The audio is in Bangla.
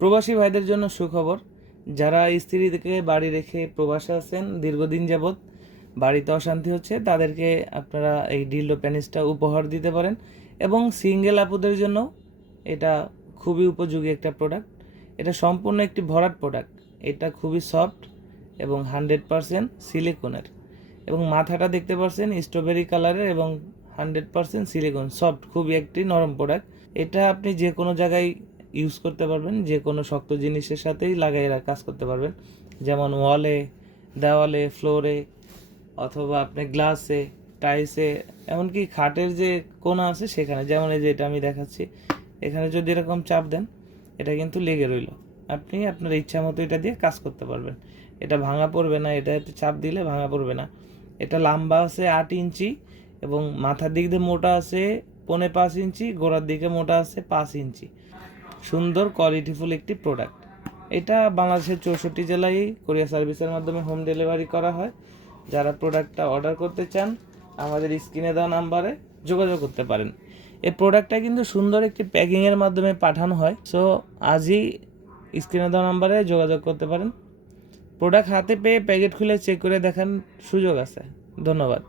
প্রবাসী ভাইদের জন্য সুখবর, যারা স্ত্রীকে বাড়ি রেখে প্রবাসে আছেন দীর্ঘদিন যাবৎ, বাড়িতে অশান্তি হচ্ছে, তাদেরকে আপনারা এই ডিল্ডো প্যানিসটা উপহার দিতে পারেন। এবং সিঙ্গেল আপুদের জন্য এটা খুবই উপযোগী একটা প্রোডাক্ট। এটা সম্পূর্ণ একটি ভরাট প্রোডাক্ট। এটা খুবই সফট এবং 100% সিলিকনের, এবং মাথাটা দেখতে পাচ্ছেন স্ট্রবেরি কালারের এবং 100% সিলিকন, সফট, খুবই একটি নরম প্রোডাক্ট। এটা আপনি যে কোনো জায়গায় ইউজ করতে পারবেন, যে কোনো শক্ত জিনিসের সাথেই লাগাইয়ে কাজ করতে পারবেন, যেমন ওয়ালে, দেওয়ালে, ফ্লোরে, অথবা আপনি গ্লাসে, টাইলসে, এমনকি খাটের যে কোণা আছে সেখানে, যেমন এই যে এটা আমি দেখাচ্ছি, এখানে যদি এরকম চাপ দেন এটা কিন্তু লেগে রইল, আপনি আপনার ইচ্ছা মতো এটা দিয়ে কাজ করতে পারবেন। এটা ভাঙা পড়বে না, এটা একটু চাপ দিলে ভাঙা পড়বে না। এটা লম্বা আছে 8 ইঞ্চি এবং মাথার দিক দিয়ে মোটা আছে 4.5 ইঞ্চি, গোড়ার দিকে মোটা আছে 5 ইঞ্চি। সুন্দর কোয়ালিটিফুল একটি প্রোডাক্ট। এটা বাংলাদেশের 64 জেলায় কোরিয়ার সার্ভিসের মাধ্যমে হোম ডেলিভারি করা হয়। যারা প্রোডাক্টটা অর্ডার করতে চান আমাদের স্ক্রিনে দেওয়া নাম্বারে যোগাযোগ করতে পারেন। এই প্রোডাক্টটা কিন্তু সুন্দর একটি প্যাকিংয়ের মাধ্যমে পাঠানো হয়। সো আজই স্ক্রিনে দেওয়া নাম্বারে যোগাযোগ করতে পারেন। প্রোডাক্ট হাতে পেয়ে প্যাকেট খুলে চেক করে দেখার সুযোগ আছে। ধন্যবাদ।